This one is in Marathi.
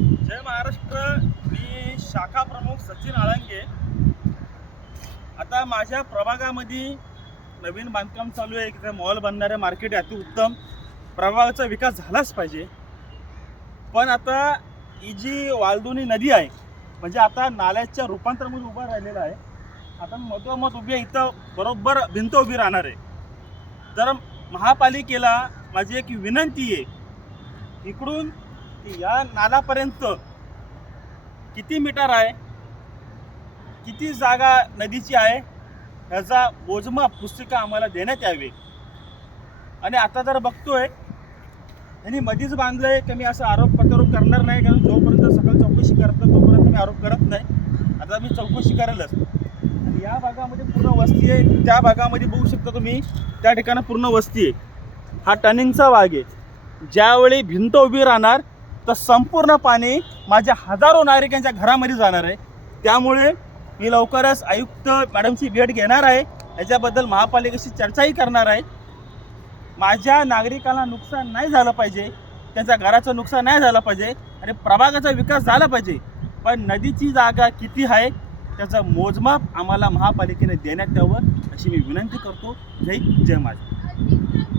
जय महाराष्ट्र. मी शाखा प्रमुख सचिन आळंगे. आता माझ्या प्रभागामध्ये नवीन बांधकाम चालू आहे. तिथे मॉल बनणारे मार्केट आहे. अतिउत्तम प्रभागाचा विकास झालाच पाहिजे. पण आता ही जी वालदोनी नदी आहे म्हणजे आता नाल्याच्या रूपांतरामध्ये उभा राहिलेला आहे. आता मधोमध उभी आहे इथं बरोबर भिंत उभी राहणार आहे. तर महापालिकेला माझी एक विनंती आहे. इकडून की या नालापर्यंत किती मीटर आहे? किती जागा नदीची आहे? ह्याचा मोजमाप पुस्तिका आम्हाला देण्यात यावी. आणि आता जर बघतोय त्यांनी मधीच बांधलंय की मी असं आरोप प्रत्यारोप करणार नाही कारण जोपर्यंत सकाळ चौकशी करत नाही तोपर्यंत मी आरोप करत नाही. आता मी चौकशी करेलच. आणि या भागामध्ये पूर्ण वस्ती आहे. त्या भागामध्ये बघू शकता तुम्ही त्या ठिकाणी पूर्ण वस्ती आहे. हा टर्निंगचा भाग आहे. ज्यावेळी भिंत उभी राहणार तर संपूर्ण पाणी माझ्या हजारो नागरिकांच्या घरामध्ये जाणार आहे. त्यामुळे मी लवकरच आयुक्त मॅडमची भेट घेणार आहे. याच्याबद्दल महापालिकेशी चर्चाही करणार आहे. माझ्या नागरिकांना नुकसान नाही झालं पाहिजे. त्यांच्या घराचं नुकसान नाही झालं पाहिजे. आणि प्रभागाचा विकास झाला पाहिजे. पण नदीची जागा किती आहे त्याचं मोजमाप आम्हाला महापालिकेने देण्यात यावं अशी मी विनंती करतो. जय जय माझा